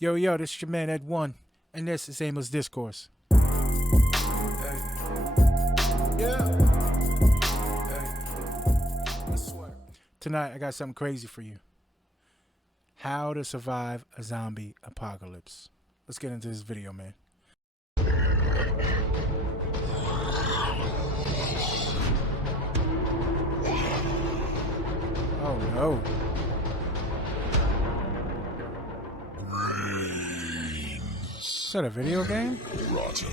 Yo, this is your man Ed One, and this is Aimless Discourse. Tonight, I got something crazy for you. How to survive a zombie apocalypse. Let's get into this video, man. Oh no. Is that a video game? Rotten,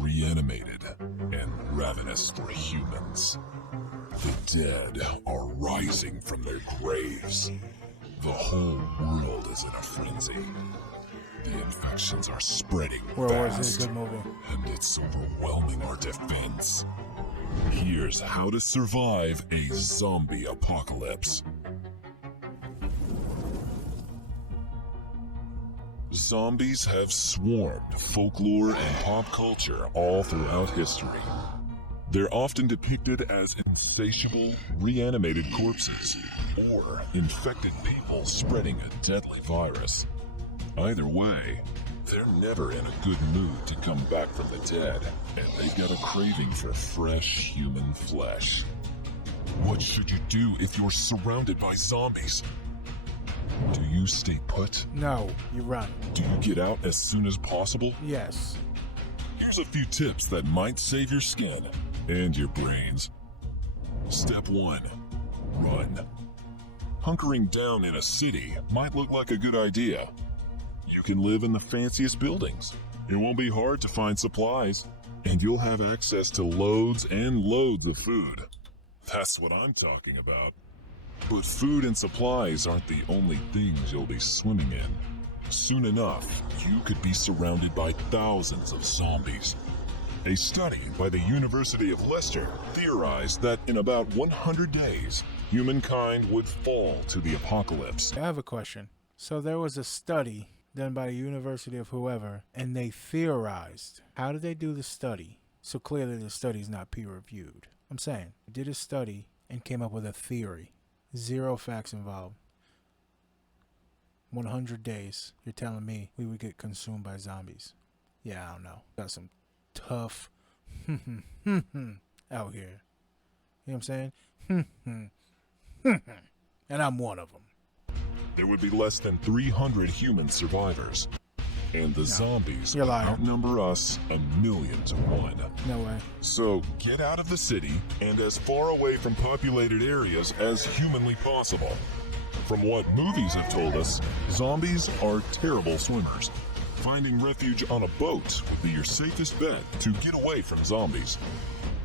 reanimated, and ravenous for humans. The dead are rising from their graves. The whole world is in a frenzy. The infections are spreading World fast, War Z, good movie. and it's overwhelming our defense. Here's how to survive a zombie apocalypse. Zombies have swarmed folklore and pop culture all throughout history. They're often depicted as insatiable, reanimated corpses, or infected people spreading a deadly virus. Either way, they're never in a good mood to come back from the dead, and they've got a craving for fresh human flesh. What should you do if you're surrounded by zombies? Do you stay put? No, you run. Do you get out as soon as possible? Yes. Here's a few tips that might save your skin and your brains. Step 1. Run. Hunkering down in a city might look like a good idea. You can live in the fanciest buildings. It won't be hard to find supplies, and you'll have access to loads and loads of food. That's what I'm talking about. But food and supplies aren't the only things you'll be swimming in. Soon enough, you could be surrounded by thousands of zombies. A study by the University of Leicester theorized that in about 100 days, humankind would fall to the apocalypse. I have a question. So there was a study done by the University of whoever, and they theorized. How did they do the study? So clearly the study is not peer-reviewed. I'm saying, they did a study and came up with a theory. Zero facts involved. 100 days, you're telling me we would get consumed by zombies. Yeah, I don't know. Got some tough out here. You know what I'm saying? And I'm one of them. There would be less than 300 human survivors. And the zombies You're lying. outnumber us 1,000,000 to 1. No way. So get out of the city and as far away from populated areas as humanly possible. From what movies have told us, zombies are terrible swimmers. Finding refuge on a boat would be your safest bet to get away from zombies.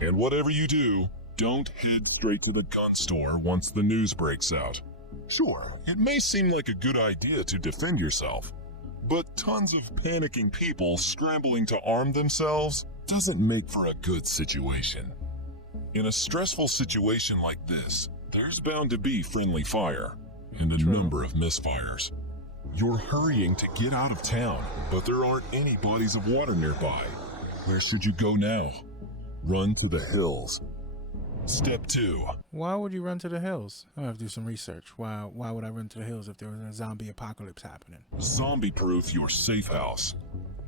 And whatever you do, don't head straight to the gun store once the news breaks out. Sure, it may seem like a good idea to defend yourself, but tons of panicking people scrambling to arm themselves doesn't make for a good situation. In a stressful situation like this, there's bound to be friendly fire and a number of misfires. You're hurrying to get out of town, but there aren't any bodies of water nearby. Where should you go now? Run to the hills. Step 2. Why would you run to the hills? I'm gonna have to do some research. Why would I run to the hills if there was a zombie apocalypse happening? Zombie-proof your safe house.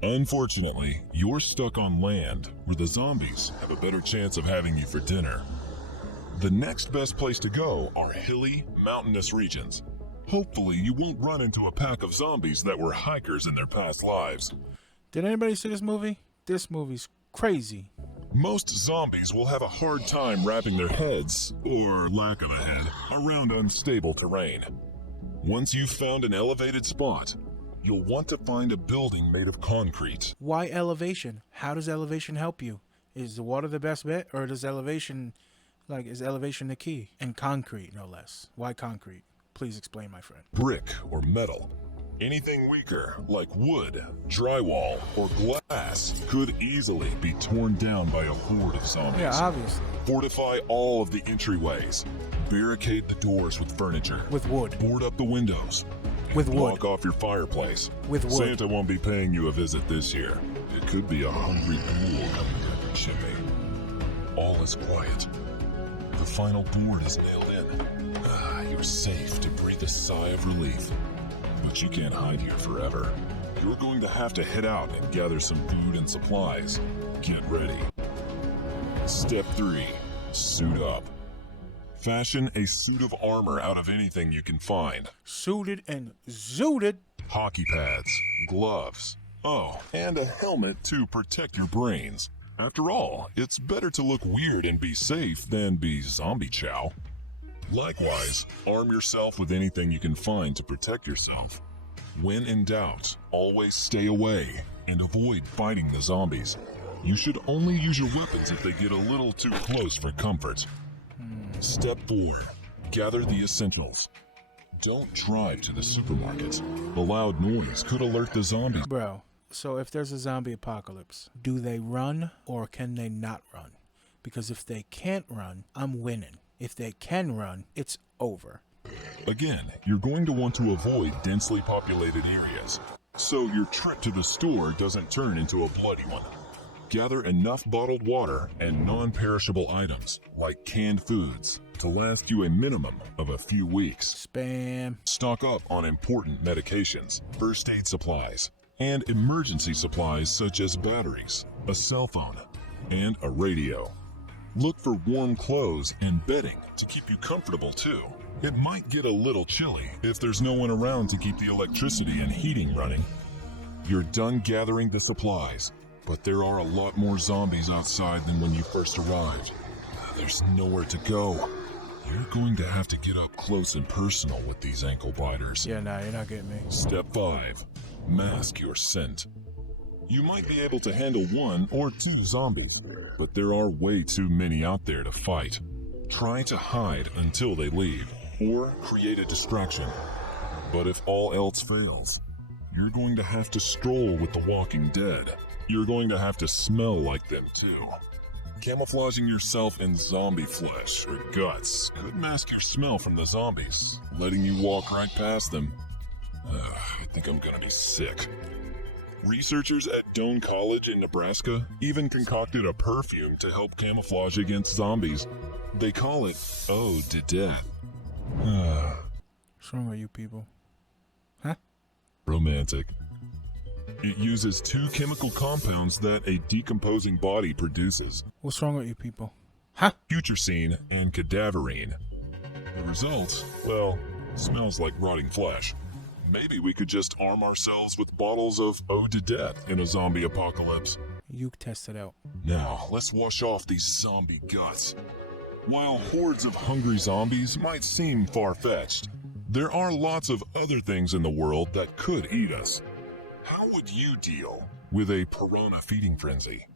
Unfortunately, you're stuck on land where the zombies have a better chance of having you for dinner. The next best place to go are hilly, mountainous regions. Hopefully, you won't run into a pack of zombies that were hikers in their past lives. Did anybody see this movie? This movie's crazy. Most zombies will have a hard time wrapping their heads, or lack of a head, around unstable terrain. Once you've found an elevated spot, you'll want to find a building made of concrete. Why elevation? How does elevation help you? Is the water the best bet, or does elevation, is elevation the key? And concrete, no less. Why concrete? Please explain, my friend. Brick or metal. Anything weaker, like wood, drywall, or glass, could easily be torn down by a horde of zombies. Yeah, obviously. Fortify all of the entryways. Barricade the doors with furniture. With wood. Board up the windows. With wood. Block off your fireplace. With wood. Santa won't be paying you a visit this year. It could be a hungry ghoul coming down the chimney. All is quiet. The final board is nailed in. You're safe to breathe a sigh of relief. But you can't hide here forever. You're going to have to head out and gather some food and supplies. Get ready. Step 3. Suit up. Fashion a suit of armor out of anything you can find. Suited and zooted. Hockey pads, gloves, and a helmet to protect your brains. After all, it's better to look weird and be safe than be zombie chow. Likewise, arm yourself with anything you can find to protect yourself. When in doubt, always stay away and avoid fighting the zombies. You should only use your weapons if they get a little too close for comfort. Step 4. Gather the essentials. Don't drive to the supermarket. The loud noise could alert the zombies. Bro, so if there's a zombie apocalypse, do they run or can they not run? Because if they can't run, I'm winning. If they can run, it's over. Again, you're going to want to avoid densely populated areas, so your trip to the store doesn't turn into a bloody one. Gather enough bottled water and non-perishable items, like canned foods, to last you a minimum of a few weeks. Spam. Stock up on important medications, first aid supplies, and emergency supplies such as batteries, a cell phone, and a radio. Look for warm clothes and bedding to keep you comfortable too. It might get a little chilly if there's no one around to keep the electricity and heating running. You're done gathering the supplies, but there are a lot more zombies outside than when you first arrived. There's nowhere to go. You're going to have to get up close and personal with these ankle biters. Yeah, nah, you're not getting me. Step 5. Mask your scent. You might be able to handle 1 or 2 zombies, but there are way too many out there to fight. Try to hide until they leave, or create a distraction. But if all else fails, you're going to have to stroll with the Walking Dead. You're going to have to smell like them too. Camouflaging yourself in zombie flesh or guts could mask your smell from the zombies, letting you walk right past them. I think I'm gonna be sick. Researchers at Doane College in Nebraska even concocted a perfume to help camouflage against zombies. They call it Ode to Death. What's wrong with you people? Huh? Romantic. It uses 2 chemical compounds that a decomposing body produces. What's wrong with you people? Huh? Putrescine and cadaverine. The result, well, smells like rotting flesh. Maybe we could just arm ourselves with bottles of Ode to Death in a zombie apocalypse. You test it out. Now, let's wash off these zombie guts. While hordes of hungry zombies might seem far-fetched, there are lots of other things in the world that could eat us. How would you deal with a piranha feeding frenzy?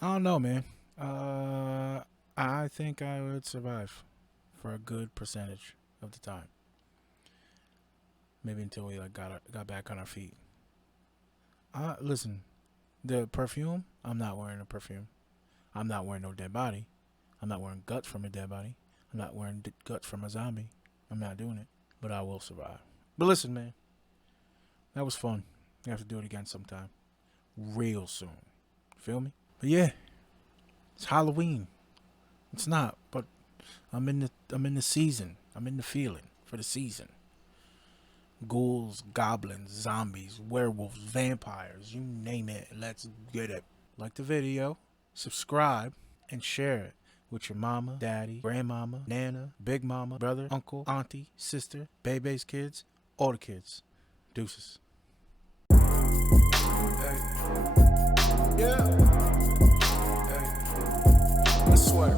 I don't know, man. I think I would survive for a good percentage of the time. Maybe until we got back on our feet. Listen, the perfume, I'm not wearing a perfume. I'm not wearing no dead body. I'm not wearing guts from a dead body. I'm not wearing guts from a zombie. I'm not doing it, but I will survive. But listen, man, that was fun. We have to do it again sometime, real soon. Feel me? But yeah, it's Halloween. It's not, but I'm in the season. I'm in the feeling for the season. Ghouls, goblins, zombies, werewolves, vampires, you name it. Let's get it. Like the video, subscribe, and share it with your mama, daddy, grandmama, nana, big mama, brother, uncle, auntie, sister, baby's kids, all the kids. Deuces. Hey. Yeah. Hey. I swear.